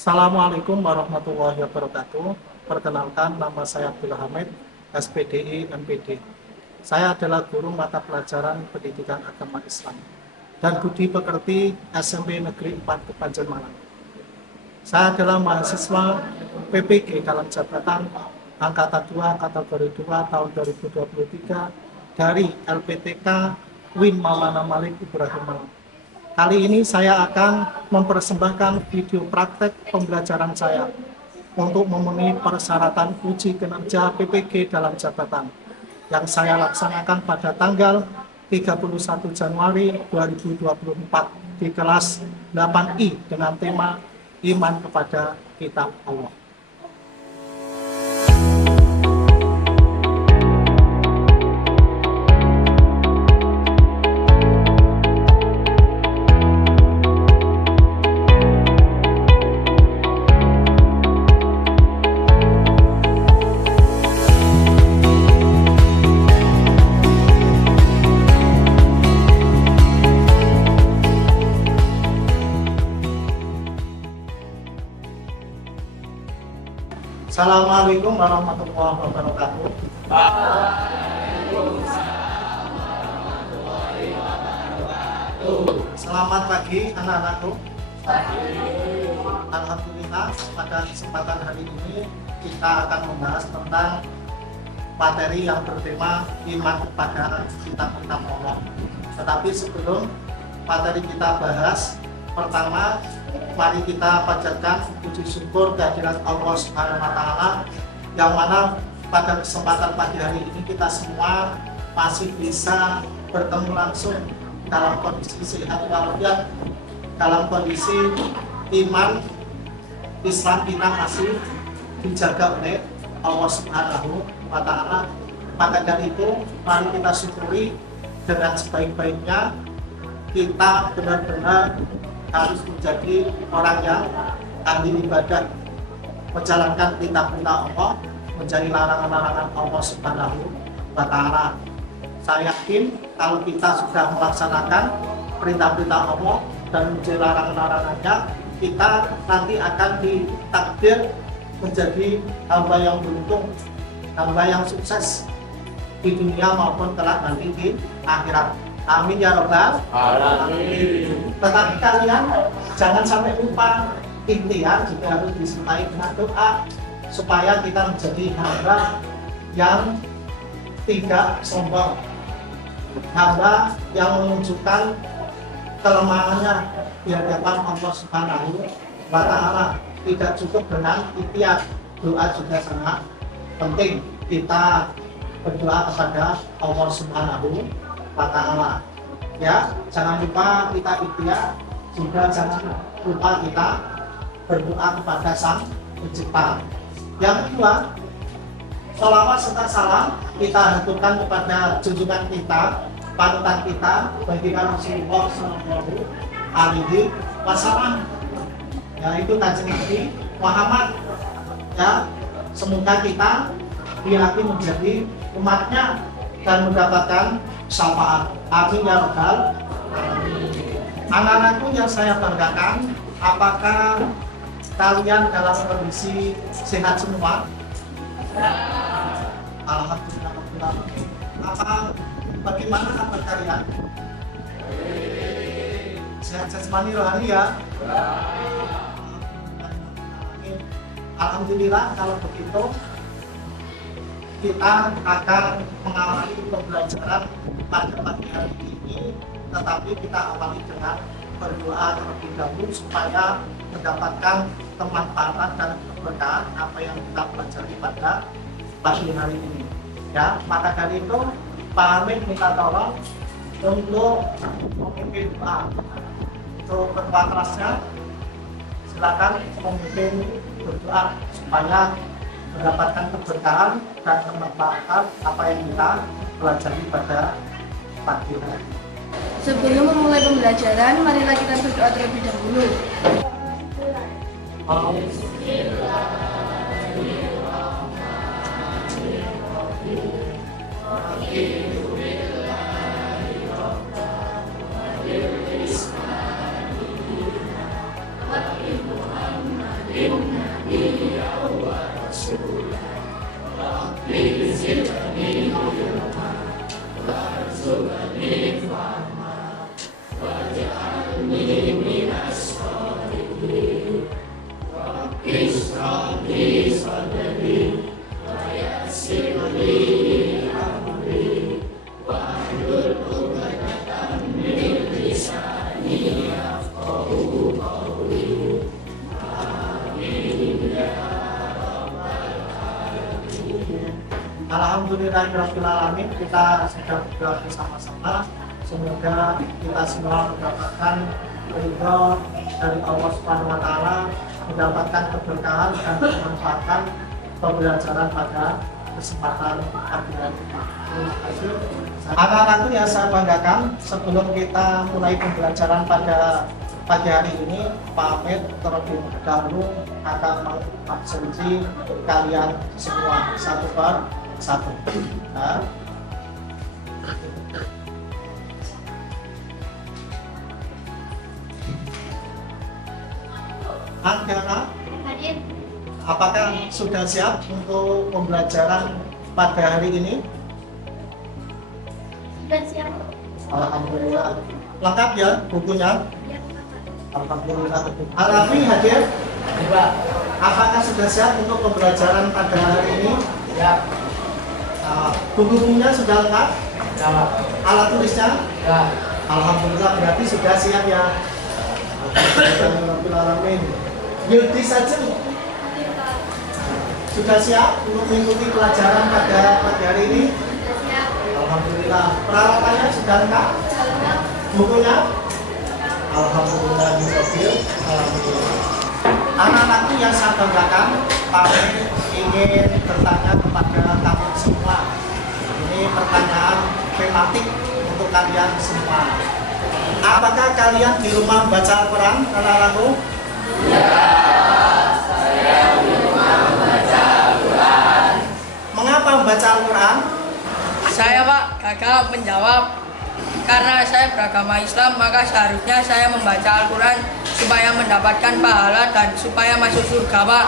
Assalamualaikum warahmatullahi wabarakatuh. Perkenalkan, nama saya Abdul Hamid, SPDI MPD. Saya adalah guru mata pelajaran Pendidikan Agama Islam dan Budi Pekerti SMP Negeri 4 Kepanjen Malang. Saya adalah mahasiswa PPG dalam jabatan Angkatan 2 kategori 2 tahun 2023 dari LPTK Win Maulana Malik Ibrahim Malang. Kali ini saya akan mempersembahkan video praktek pembelajaran saya untuk memenuhi persyaratan uji kinerja PPG dalam jabatan yang saya laksanakan pada tanggal 31 Januari 2024 di kelas 8I dengan tema Iman kepada Kitab Allah. Assalamualaikum warahmatullahi wabarakatuh. Selamat pagi anak-anakku. Alhamdulillah, pada kesempatan hari ini kita akan membahas tentang materi yang bertema iman kepada kitab-kitab Allah. Tetapi sebelum materi kita bahas, pertama mari kita panjatkan puji syukur kehadirat Allah Subhanahu wa Ta'ala, yang mana pada kesempatan pagi hari ini kita semua masih bisa bertemu langsung dalam kondisi sehat walafiat, dalam kondisi iman Islam kita masih dijaga oleh Allah Subhanahu wa Ta'ala. Maka dari itu mari kita syukuri dengan sebaik-baiknya. Kita benar-benar harus menjadi orang yang ahli ibadah, menjalankan perintah-perintah Allah, menjadi larangan-larangan Allah Subhanahu wa Ta'ala. Saya yakin kalau kita sudah melaksanakan perintah-perintah Allah dan menjadi larangan-larangannya, kita nanti akan ditakdir menjadi hamba yang beruntung, hamba yang sukses di dunia maupun kelak nanti di akhirat. Amin ya Rabbal alamin. Tetapi kalian jangan sampai lupa, ikhtiar juga harus disertai dengan doa supaya kita menjadi hamba yang tidak sombong, hamba yang menunjukkan kelemahannya di hadapan Allah Subhanahu wa Ta'ala. Tidak cukup dengan ikhtiar, doa juga sangat penting. Kita berdoa kepada Allah Subhanahu wa Ta'ala, ya. Jangan lupa kita ikhtiar, juga jangan lupa kita berdoa kepada Sang Pencipta. Yang kedua, sholawat serta salam kita haturkan kepada junjungan kita, panutan kita, baginda Rasulullah Shallallahu Alaihi Wasallam, yaitu Kanjeng Nabi Muhammad, ya. Semoga kita diakui menjadi umatnya dan mendapatkan syafaat. Amin ya Rabbal alamin. Anak-anakku yang saya banggakan, apakah kalian dalam kondisi sehat semua? Alhamdulillah. Bagaimana kabar kalian? Sehat jasmani rohani ya? Alhamdulillah. Kalau begitu kita akan mengawali pembelajaran pada pagi hari ini, tetapi kita awali dengan berdoa terlebih dahulu supaya mendapatkan kemanfaatan dan keberkahan apa yang kita pelajari pada pagi hari ini, ya. Maka dari itu Pak Hamid minta tolong untuk memimpin doa. Untuk ketua kelasnya silakan memimpin berdoa supaya mendapatkan keberkahan dan kemanfaatan apa yang kita pelajari pada pagi hari. Sebelum memulai pembelajaran, marilah kita berdoa terlebih dahulu. Alhamdulillahirrahmanirrahim, kita sudah berdoa bersama-sama. Semoga kita semua mendapatkan ridho dari Allah Subhanahu wa Ta'ala, mendapatkan keberkahan dan kemanfaatan pembelajaran pada kesempatan pagi hari ini. Terima kasih. Anak-anakku yang saya banggakan, sebelum kita mulai pembelajaran pada pagi hari ini, pamit terlebih dahulu akan mengabsensi kalian semua satu per satu. Nah. Anggana, apakah sudah siap untuk pembelajaran pada hari ini? Sudah siap. Alhamdulillah. Lengkap ya bukunya? Ya, Alhamdulillah. Arafi hadir? Apakah sudah siap untuk pembelajaran pada hari ini? Ya. Buku-bukunya sudah lengkap? Ya. Alat tulisnya? Ya. Alhamdulillah, berarti sudah siap ya. Alhamdulillah. Yudi saja sudah siap untuk mengikuti pelajaran pada pagi hari ini? siap. Alhamdulillah. Peralatannya sudah lengkap? Bukunya? Alhamdulillah. Alhamdulillah. Anak-anakku yang saya banggakan, kami ingin bertanya kepada kamu semua. Ini pertanyaan tematik untuk kalian semua. Apakah kalian di rumah baca Al-Quran, anak-anakku? Ya, saya di rumah membaca Al-Quran. Mengapa membaca Al-Quran? Saya Pak gagal menjawab. Karena saya beragama Islam, maka seharusnya saya membaca Al-Quran supaya mendapatkan pahala dan supaya masuk surga Pak.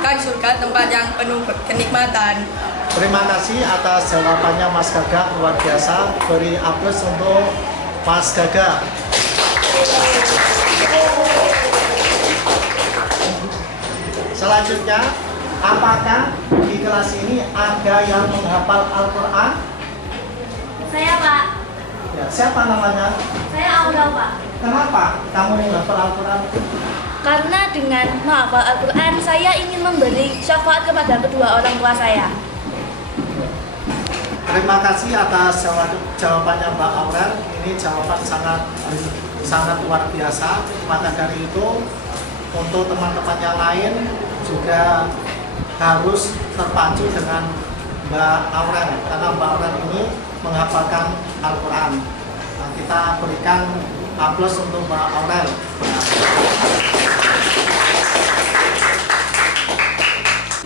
Kan surga tempat yang penuh kenikmatan. Terima kasih atas jawabannya Mas Gagak, luar biasa. Beri aplaus untuk Mas Gagak. Selanjutnya, apakah di kelas ini ada yang menghafal Al-Quran? Saya Pak. Ya, siapa namanya? Saya Aura Pak. Kenapa kamu menghafal Al-Quran? Karena dengan menghafal Al-Quran, saya ingin memberi syafaat kepada kedua orang tua saya. Terima kasih atas jawabannya Mbak Aurel. Ini jawaban sangat luar biasa. Maka dari itu, untuk teman-teman yang lain juga harus terpacu dengan Mbak Aurel, karena Mbak Aurel ini menghafalkan Al-Quran. Nah, kita berikan aplaus untuk Mbak Aurel.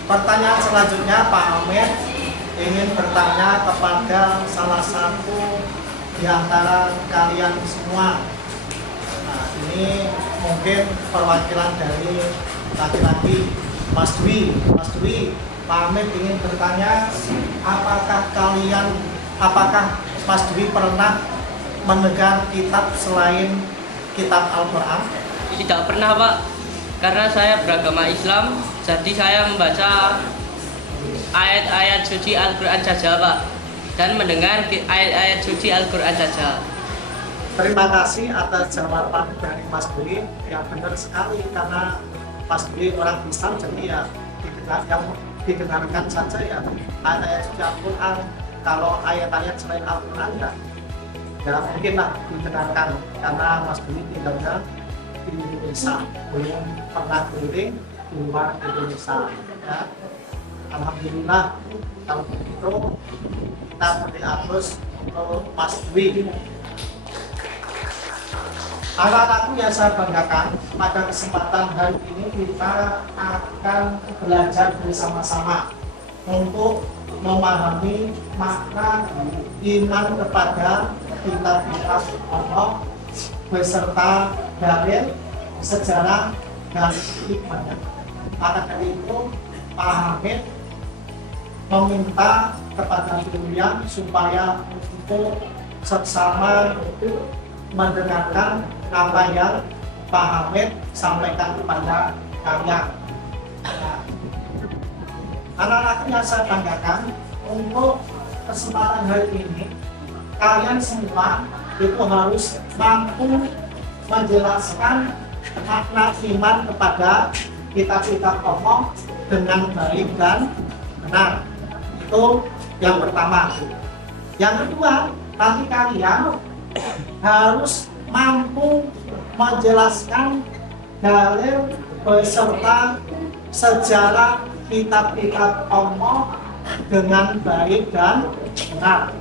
Pertanyaan selanjutnya, Pak Ahmed ingin bertanya kepada salah satu di antara kalian semua. Nah, ini mungkin perwakilan dari laki-laki, Mas Dwi. Mas Dwi, Pak Ahmed ingin bertanya, apakah Mas Dwi pernah mendengar kitab selain kitab Al-Quran? Tidak pernah Pak. Karena saya beragama Islam, jadi saya membaca ayat-ayat suci Al-Quran saja Pak, dan mendengar ayat-ayat suci Al-Quran saja. Terima kasih atas jawaban dari Mas Dwi yang benar sekali, karena Mas Dwi orang Islam, jadi ya yang didengarkan saja ya ayat-ayat suci Al-Quran. Kalau ayat-ayat selain Al-Quran ya mungkin lah didengarkan, karena Mas Dwi tinggalnya di Indonesia, belum pernah keliling di luar Indonesia ya. Alhamdulillah, kalau begitu kita beri aplaus untuk Mas Dwi. Anak-anakku yang saya banggakan, pada kesempatan hari ini kita akan belajar bersama-sama untuk memahami makna iman kepada kitab-kitab Allah beserta dalil, sejarah, dan hikmahnya. Maka dari itu Pak Hamid meminta kepada kalian supaya untuk sesama mendengarkan apa yang Pak Hamid sampaikan kepada kalian. Nah, anak-anak yang saya banggakan, untuk kesempatan hari ini kalian semua itu harus mampu menjelaskan makna iman kepada kitab-kitab Allah dengan baik dan benar. Itu yang pertama. Yang kedua, nanti kalian harus mampu menjelaskan dalil beserta sejarah kitab-kitab Allah dengan baik dan benar.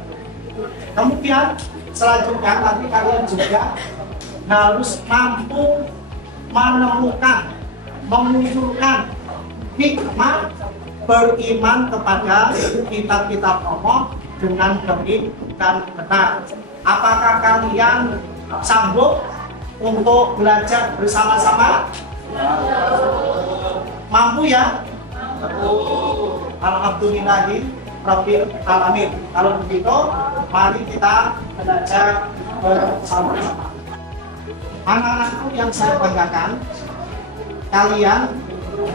Kemudian selanjutnya nanti kalian juga harus mampu menemukan, memunculkan hikmah beriman kepada kitab-kitab Allah dengan baik dan benar. Apakah kalian sanggup untuk belajar bersama-sama? Mampu ya? Alhamdulillahi Rabbil Alamin. Kalau begitu, mari kita belajar bersama-sama. Anak-anakku yang saya banggakan, kalian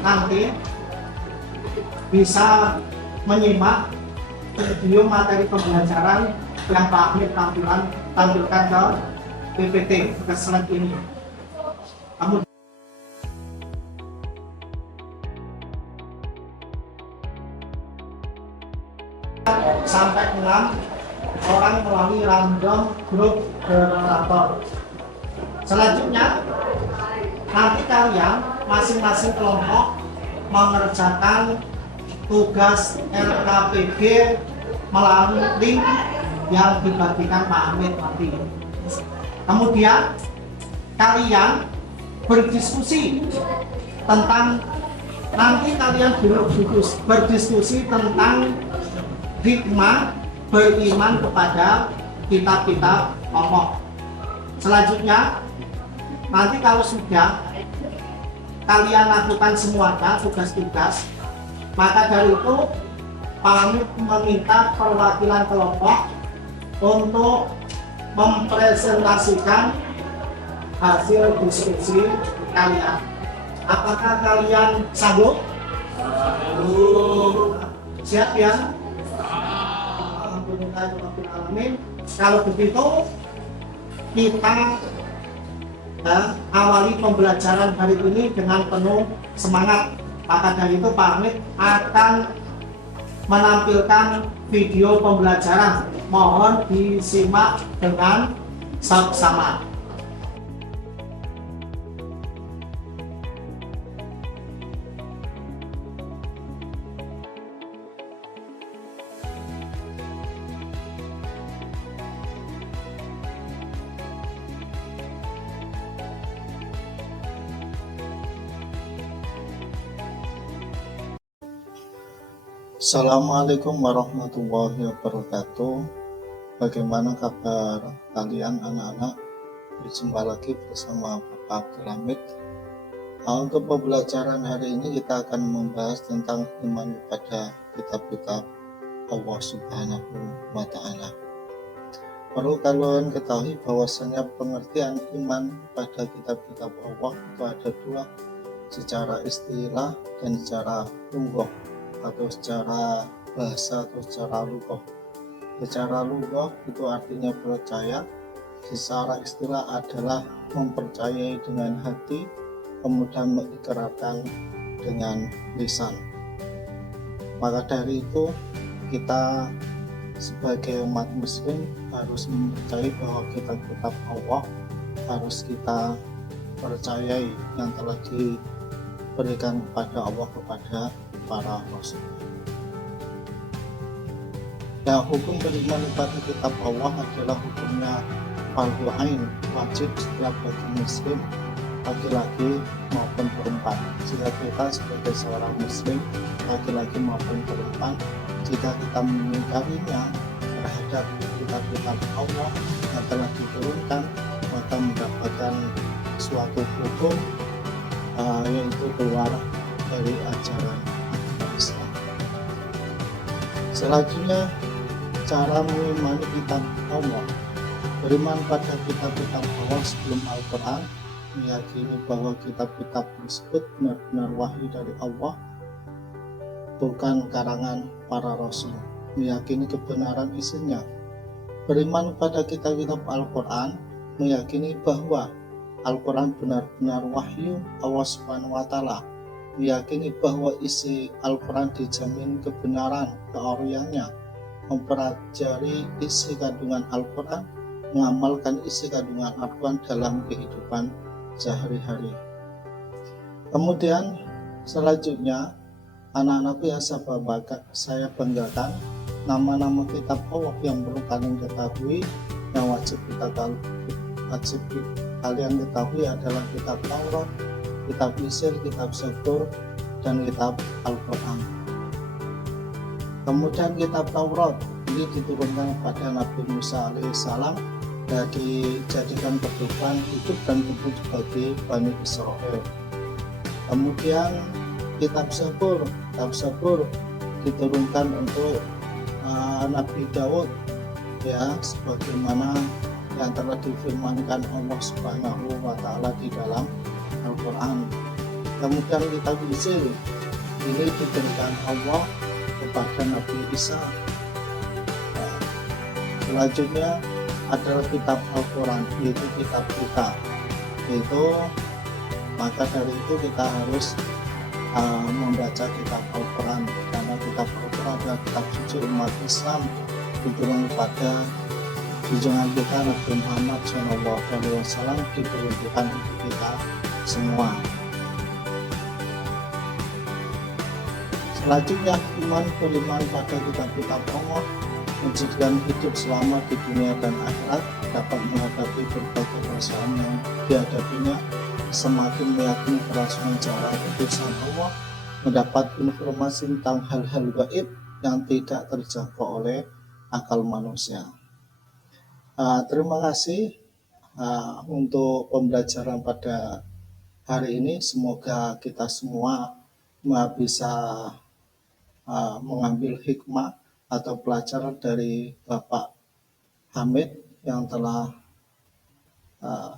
nanti bisa menyimak video materi pembelajaran yang Pak Hamid tampilkan ke PPT ke slide ini. Kamu sampai 6 orang melalui random grup generator. Selanjutnya, nanti kalian masing-masing kelompok mengerjakan tugas LKPG melalui link yang dibagikan Pak Hamid nanti. Kemudian kalian berdiskusi tentang, nanti kalian berdiskusi tentang hikmah beriman kepada kitab-kitab Allah. Selanjutnya, nanti kalau sudah kalian lakukan semuanya tugas-tugas, maka dari itu Pak Hamid meminta perwakilan kelompok untuk mempresentasikan hasil diskusi kalian. Apakah kalian sanggup? Siap ya? Alhamdulillahirrahmanirrahim. Kalau begitu, kita awali pembelajaran hari ini dengan penuh semangat. Maka dari itu Pak Hamid akan menampilkan video pembelajaran. Mohon disimak dengan seksama. Assalamualaikum warahmatullahi wabarakatuh. Bagaimana kabar kalian anak-anak? Berjumpa lagi bersama Bapak Abdul Hamid. Untuk pembelajaran hari ini kita akan membahas tentang iman kepada kitab-kitab Allah Subhanahu wa Ta'ala. Perlu kalian ketahui bahwasanya pengertian iman pada kitab-kitab Allah itu ada dua, secara istilah dan secara lugah, atau secara bahasa atau secara lugah. Secara lugah itu artinya percaya, secara istilah adalah mempercayai dengan hati, kemudian mengikrarkan dengan lisan. Maka dari itu kita sebagai umat muslim harus mempercayai bahwa kitab-kitab Allah harus kita percayai yang telah diberikan kepada Allah kepada para rasul. Ya, hukum beriman kepada kitab Allah adalah hukumnya fardhu ain, wajib setiap bagi muslim, laki-laki maupun perempuan. Jika kita sebagai seorang muslim, laki-laki maupun perempuan, jika kita mengingkarinya terhadap kitab-kitab Allah yang telah diturunkan, maka mendapatkan suatu hukum yaitu keluar dari ajaran agama Islam. Selanjutnya, cara mengimani kitab Allah. Beriman pada kitab-kitab Allah sebelum Al-Quran, meyakini bahwa kitab-kitab tersebut benar-benar wahyu dari Allah, bukan karangan para rasul, meyakini kebenaran isinya. Beriman pada kitab-kitab Al-Quran, meyakini bahwa Al-Quran benar-benar wahyu Allah Subhanahu wa Ta'ala, meyakini bahwa isi Al-Quran dijamin kebenaran, keoriannya, mempelajari isi kandungan Al-Quran, mengamalkan isi kandungan Al-Quran dalam kehidupan sehari-hari. Kemudian selanjutnya, anak-anakku yang saya banggakan, nama-nama kitab Allah yang perlu kalian ketahui, yang wajib kalian ketahui adalah kitab Taurat, kitab Injil, kitab Zabur, dan kitab Al-Quran. Kemudian kitab Taurat ini diturunkan kepada Nabi Musa alaihissalam dan dijadikan pedoman hidup dan kubur bagi Bani Israel. Kemudian kitab Zabur diturunkan untuk Nabi Daud, ya, sebagaimana yang telah difirmankan Allah Subhanahu wa Ta'ala di dalam Al-Quran. Kemudian kitab Injil ini diberikan Allah kepada Nabi Isa. Selanjutnya adalah kitab Al-Quran, yaitu kitab kita. Maka dari itu kita harus membaca kitab Al-Quran, karena kitab Al-Quran adalah kitab suci umat Islam, diturunkan pada junjungan kita Nabi Muhammad SAW, diperuntukkan untuk kita semua. Selanjutnya, beriman pada kitab-kitab Allah menjadikan hidup selamat di dunia dan akhirat, dapat menghadapi berbagai persoalan yang dihadapinya, semakin meyakini kerasulan cara keputusan Allah, mendapat informasi tentang hal-hal gaib yang tidak terjangkau oleh akal manusia. Terima kasih untuk pembelajaran pada hari ini. Semoga kita semua bisa mengambil hikmah atau pelajaran dari Bapak Hamid yang telah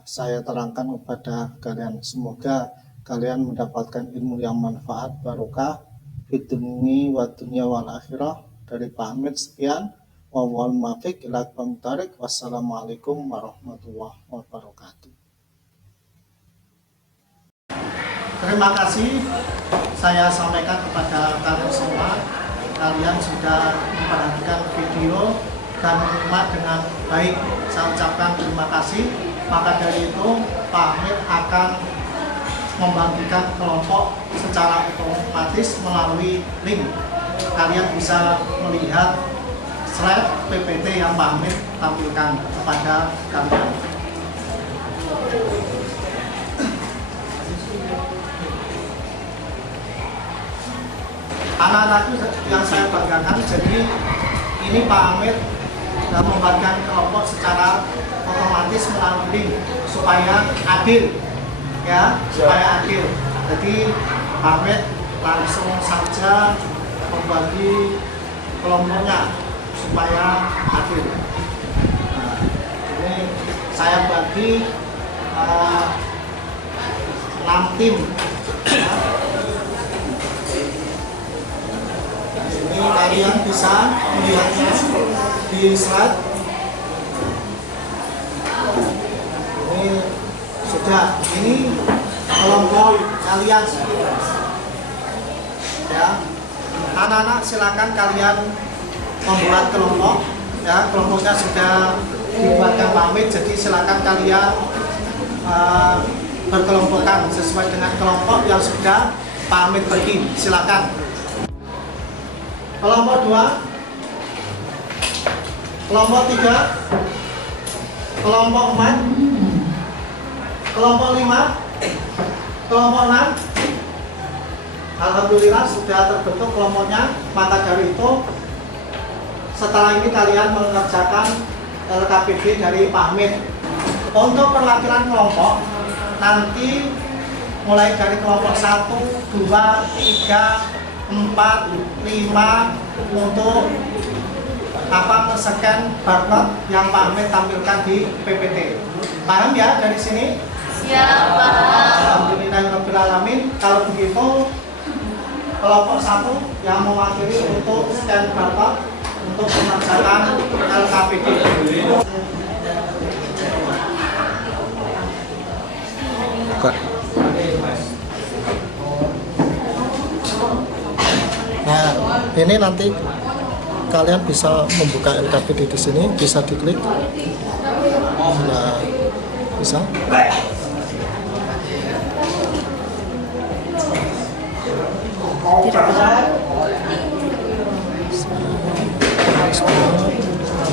saya terangkan kepada kalian. Semoga kalian mendapatkan ilmu yang manfaat, barokah fid dunya wa dunya wal akhirah. Dari Pak Hamid sekian. Wal muwaffiq ila aqwamit thoriq. Wassalamualaikum warahmatullahi wabarakatuh. Terima kasih saya sampaikan kepada kalian semua. Kalian sudah memperhatikan video dan menyimak dengan baik. Saya ucapkan terima kasih. Maka dari itu Pak Hamid akan membagikan kelompok secara otomatis melalui link. Kalian bisa melihat slide PPT yang Pak Hamid tampilkan kepada kalian. Anak-anakku yang saya banggakan, jadi ini Pak Hamid membagikan kelompok secara otomatis melalui link supaya adil, ya, supaya adil. Jadi Pak Hamid langsung saja membagi kelompoknya supaya adil. Nah, ini saya bagi 6 tim. Ya. Ini kalian bisa melihatnya di slide. Ini sudah, ini kelompok kalian. Ya, anak-anak silakan kalian membuat kelompok. Ya, kelompoknya sudah dibuatkan Pak Hamid, jadi silakan kalian berkelompokkan sesuai dengan kelompok yang sudah Pak Hamid bagi. Silakan. Kelompok 2, kelompok 3, kelompok 4, kelompok 5, kelompok 6. Alhamdulillah sudah terbentuk kelompoknya. Maka dari itu setelah ini kalian mengerjakan LKPD dari Pak Hamid. Untuk perwakilan kelompok nanti mulai dari kelompok 1, 2, 3, 4, 5 untuk men-scan barcode yang Pak Ahmed tampilkan di PPT. Paham ya dari sini? Siap, Pak. Alhamdulillahirrahmanirrahim. Kalau begitu, kelompok 1 yang mewakili untuk scan barcode untuk mengerjakan LKPD. Nah, ini nanti kalian bisa membuka LKPD di sini, bisa diklik. Nah, bisa.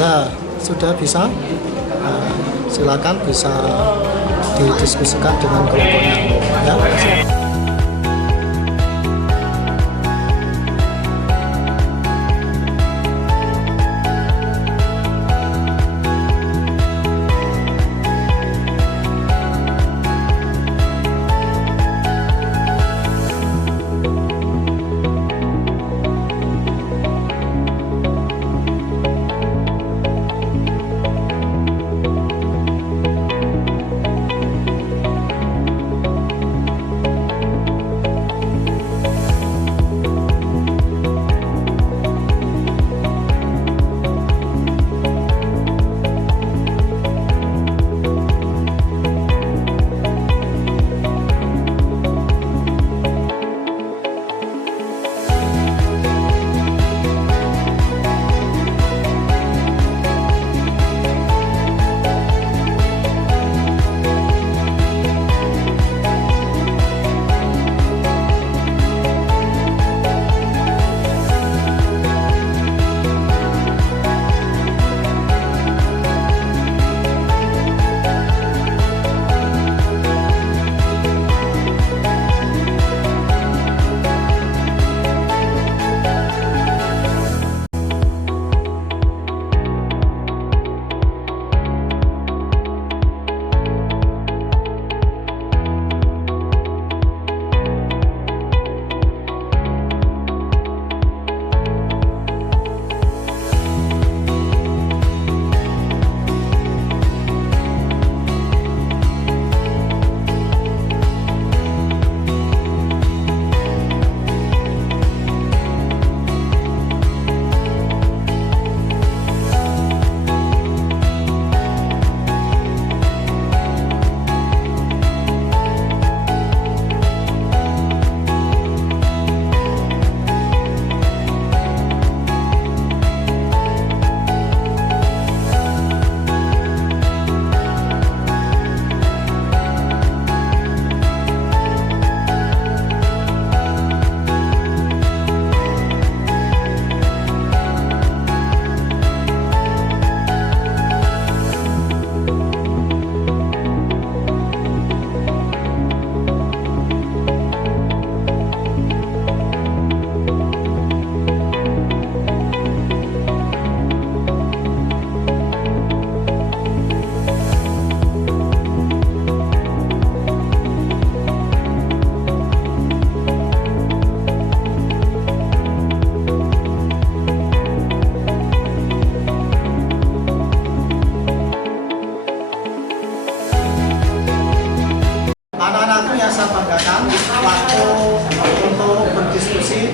Nah, sudah bisa. Nah, silakan bisa didiskusikan dengan kelompoknya. Ya.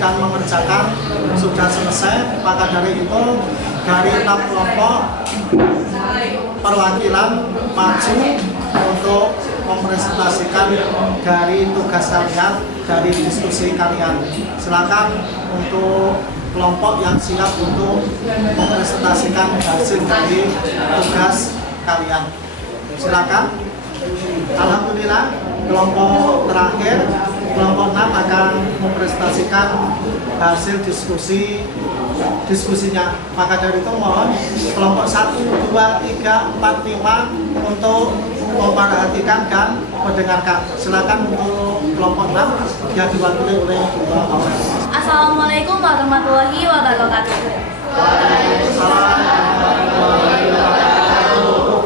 dan mengerjakan sudah selesai. Maka dari itu dari 6 kelompok perwakilan maju untuk mempresentasikan dari tugas kalian, dari diskusi kalian. Silakan untuk kelompok yang siap untuk mempresentasikan hasil dari tugas kalian. Silakan. Alhamdulillah, kelompok terakhir, kelompok 6 akan mempresentasikan hasil diskusinya. Maka dari itu mohon kelompok 1, 2, 3, 4, 5 untuk memperhatikan dan mendengarkan. Silakan untuk kelompok 6 yang diwakili oleh Mbak Awas. Assalamualaikum warahmatullahi wabarakatuh. Waalaikumsalam warahmatullahi wabarakatuh.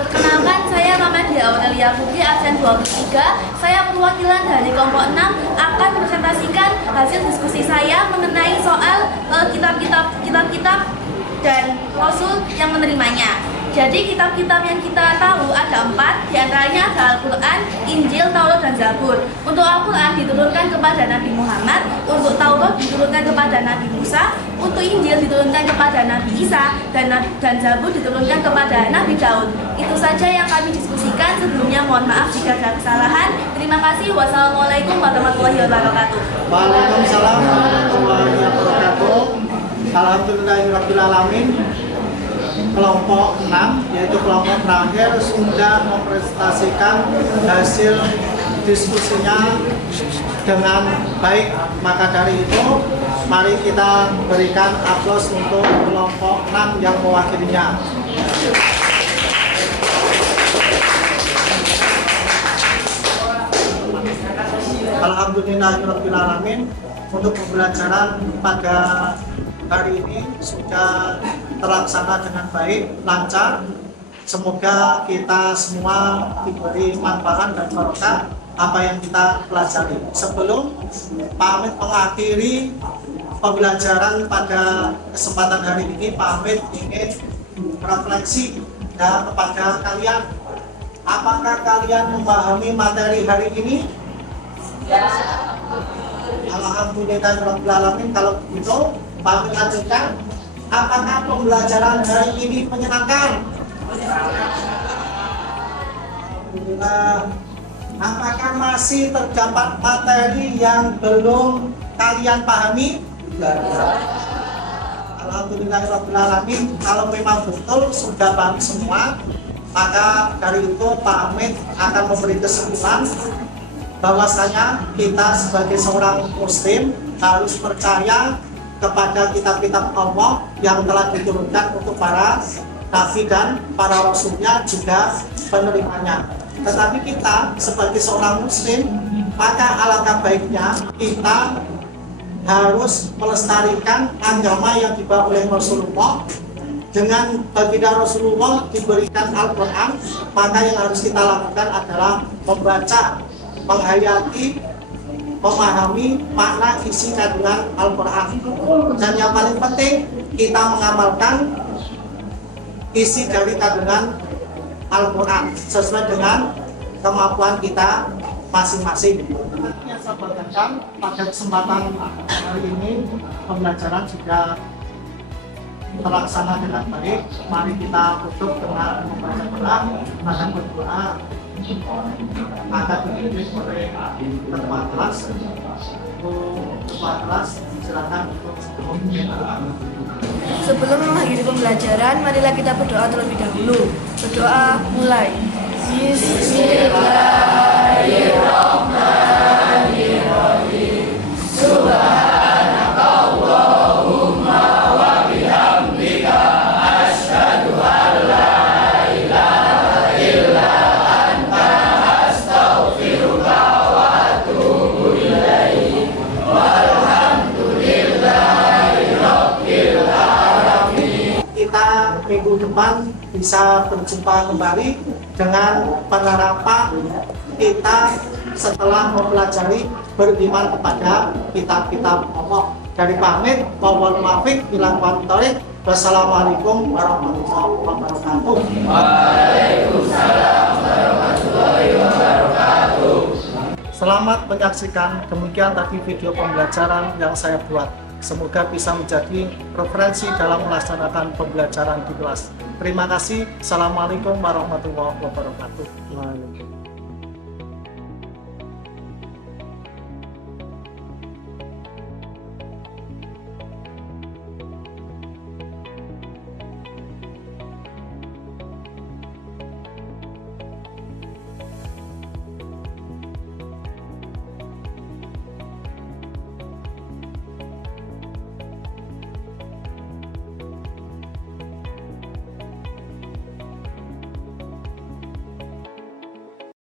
Perkenalkan, saya Ramadia Aurelia Nadia Putri absen 23. Saya perwakilan dari kelompok 6 akan mempresentasikan hasil diskusi saya mengenai soal kitab-kitab dan Rasul yang menerimanya. Jadi kitab-kitab yang kita tahu ada 4, diantaranya ada Al-Quran, Injil, Taurat, dan Zabur. Untuk Al-Quran diturunkan kepada Nabi Muhammad, untuk Taurat diturunkan kepada Nabi Musa, untuk Injil diturunkan kepada Nabi Isa, dan Zabur diturunkan kepada Nabi Daud. Itu saja yang kami diskusikan. Sebelumnya mohon maaf jika ada kesalahan. Terima kasih. Wassalamualaikum warahmatullahi wabarakatuh. Waalaikumsalam warahmatullahi wabarakatuh. Alhamdulillahirrahmanirrahim. Kelompok 6 yaitu kelompok terakhir sudah mempresentasikan hasil diskusinya dengan baik. Maka dari itu mari kita berikan aplaus untuk kelompok 6 yang mewakilinya. Alhamdulillahirrahmanirrahim. Untuk pembelajaran pada hari ini sudah terlaksana dengan baik, lancar. Semoga kita semua diberi manfaat dan barokah apa yang kita pelajari. Sebelum pamit mengakhiri pembelajaran pada kesempatan hari ini, pamit ingin refleksi kepada kalian. Apakah kalian memahami materi hari ini? Ya. Alhamdulillahirrahmanirrahim. Kalau begitu, pamit lanjutkan. Apakah pembelajaran hari ini menyenangkan? Alhamdulillah. Apakah masih terdapat materi yang belum kalian pahami? Alhamdulillahirrahmanirrahim. Kalau memang betul sudah paham semua, maka dari itu pamit akan memberi kesimpulan bahwasanya kita sebagai seorang muslim harus percaya kepada kitab-kitab Allah yang telah diturunkan untuk para nabi dan para rasulnya juga penerimanya. Tetapi kita sebagai seorang muslim, maka alangkah baiknya kita harus melestarikan agama yang dibawa oleh Rasulullah. Dengan baginda Rasulullah diberikan Al-Quran, maka yang harus kita lakukan adalah membaca, menghayati, memahami makna isi kandungan Al-Quran. Dan yang paling penting, kita mengamalkan isi dari kandungan Al-Quran sesuai dengan kemampuan kita masing-masing. Yang saya bacakan pada kesempatan hari ini, pembelajaran sudah terlaksana dengan baik. Mari kita tutup dengan membaca Quran, akan berdoa akan dipimpin oleh ketua kelas. Ketua kelas silakan untuk Sebelum mengakhiri pembelajaran, marilah kita berdoa terlebih dahulu. Berdoa mulai. Bismillahirrahmanirrahim. Subhanakallahumma wa bihamdika asyhadu an la ilaha illa anta astaghfiruka wa atubu ilaik. Walhamdulillahirabbil alamin. Kita minggu depan bisa berjumpa kembali dengan penerapan kita setelah mempelajari beriman kepada kitab-kitab Allah. Dari pamit, wal muwaffiq ila aqwamit thoriq. Wassalamualaikum warahmatullahi wabarakatuh. Waalaikumsalam warahmatullahi wabarakatuh. Selamat menyaksikan. Demikian tadi video pembelajaran yang saya buat. Semoga bisa menjadi referensi dalam melaksanakan pembelajaran di kelas. Terima kasih. Assalamualaikum warahmatullahi wabarakatuh.